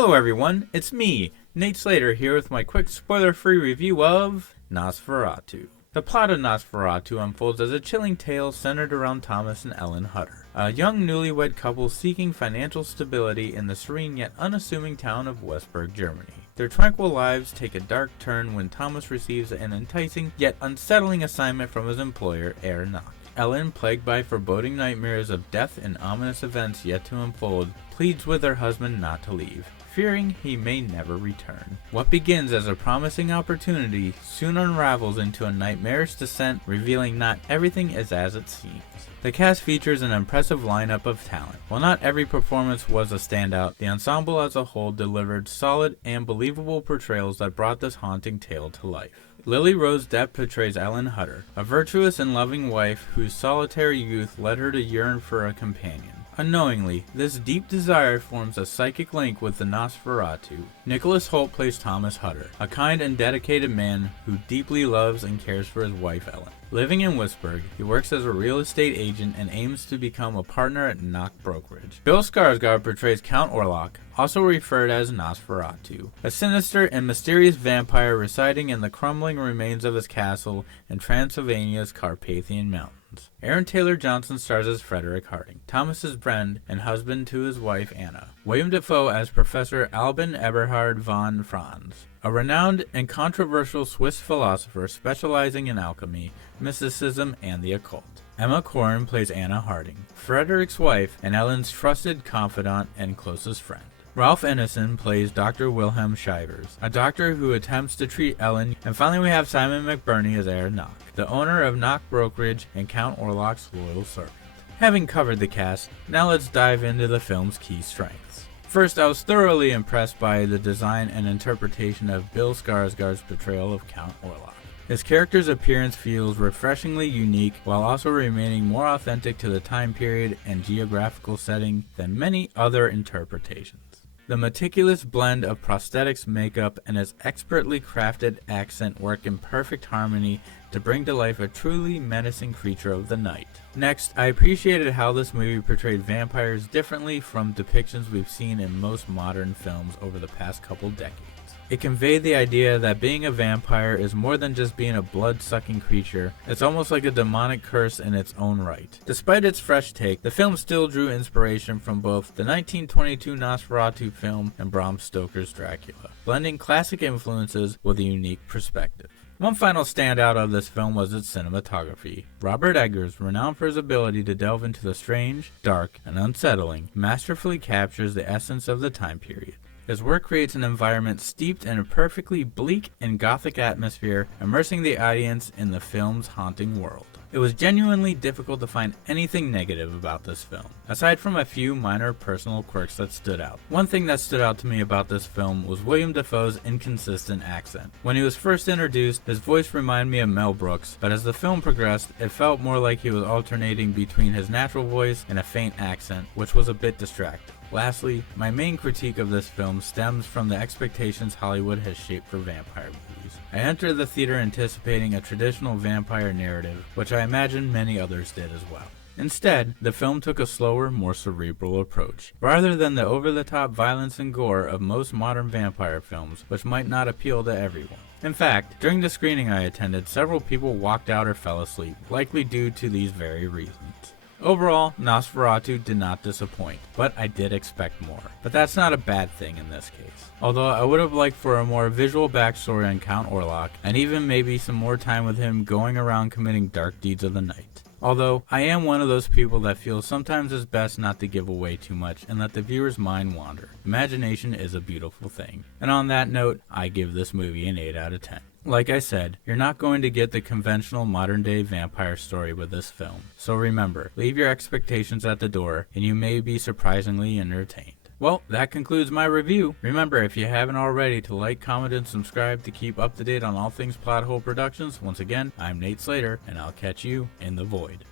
Hello everyone, it's me, Nate Slater, here with my quick spoiler-free review of Nosferatu. The plot of Nosferatu unfolds as a chilling tale centered around Thomas and Ellen Hutter, a young newlywed couple seeking financial stability in the serene yet unassuming town of Westburg, Germany. Their tranquil lives take a dark turn when Thomas receives an enticing yet unsettling assignment from his employer, Herr Nock. Ellen, plagued by foreboding nightmares of death and ominous events yet to unfold, pleads with her husband not to leave, fearing he may never return. What begins as a promising opportunity soon unravels into a nightmarish descent, revealing not everything is as it seems. The cast features an impressive lineup of talent. While not every performance was a standout, the ensemble as a whole delivered solid and believable portrayals that brought this haunting tale to life. Lily Rose Depp portrays Ellen Hutter, a virtuous and loving wife whose solitary youth led her to yearn for a companion. Unknowingly, this deep desire forms a psychic link with the Nosferatu. Nicholas Hoult plays Thomas Hutter, a kind and dedicated man who deeply loves and cares for his wife Ellen. Living in Westburg, he works as a real estate agent and aims to become a partner at Nock Brokerage. Bill Skarsgård portrays Count Orlok, also referred as Nosferatu, a sinister and mysterious vampire residing in the crumbling remains of his castle in Transylvania's Carpathian Mountains. Aaron Taylor Johnson stars as Frederick Harding, Thomas's friend and husband to his wife Anna. William Dafoe as Professor albineberhartvonfranz, a renowned and controversial Swiss philosopher specializing in alchemy, mysticism, and the occult. Emma Corrin plays Anna Harding, Frederick's wife and Ellen's trusted confidant and closest friend. Ralph Ineson plays Dr. wilhelmsievers, a doctor who attempts to treat Ellen, and finally we have Simon McBurney as Herr Nock, the owner of Nock Brokerage and Count Orlok's loyal servant. Having covered the cast, now let's dive into the film's key strengths. First, I was thoroughly impressed by the design and interpretation of Bill Skarsgård's portrayal of Count Orlok. His character's appearance feels refreshingly unique while also remaining more authentic to the time period and geographical setting than many other interpretations. The meticulous blend of prosthetics, makeup, and his expertly crafted accent work in perfect harmony to bring to life a truly menacing creature of the night. Next, I appreciated how this movie portrayed vampires differently from depictions we've seen in most modern films over the past couple decades. It conveyed the idea that being a vampire is more than just being a blood-sucking creature. It's almost like a demonic curse in its own right. Despite its fresh take, the film still drew inspiration from both the 1922 Nosferatu film and Bram Stoker's Dracula, blending classic influences with a unique perspective. One final standout of this film was its cinematography. Robert Eggers, renowned for his ability to delve into the strange, dark, and unsettling, masterfully captures the essence of the time period. His work creates an environment steeped in a perfectly bleak and gothic atmosphere, immersing the audience in the film's haunting world. It was genuinely difficult to find anything negative about this film, aside from a few minor personal quirks that stood out. One thing that stood out to me about this film was William Dafoe's inconsistent accent. When he was first introduced, his voice reminded me of Mel Brooks, but as the film progressed, it felt more like he was alternating between his natural voice and a faint accent, which was a bit distracting. Lastly, my main critique of this film stems from the expectations Hollywood has shaped for vampire movies. I entered the theater anticipating a traditional vampire narrative, which I imagine many others did as well. Instead, the film took a slower, more cerebral approach, rather than the over-the-top violence and gore of most modern vampire films, which might not appeal to everyone. In fact, during the screening I attended, several people walked out or fell asleep, likely due to these very reasons. Overall, Nosferatu did not disappoint, but I did expect more. But that's not a bad thing in this case. Although I would have liked for a more visual backstory on Count Orlok, and even maybe some more time with him going around committing dark deeds of the night. Although, I am one of those people that feels sometimes it's best not to give away too much and let the viewer's mind wander. Imagination is a beautiful thing. And on that note, I give this movie an 8 out of 10. Like I said, you're not going to get the conventional modern-day vampire story with this film. So remember, leave your expectations at the door, and you may be surprisingly entertained. Well, that concludes my review. Remember, if you haven't already, to like, comment, and subscribe to keep up to date on all things Plot Hole Productions. Once again, I'm Nate Slater, and I'll catch you in the void.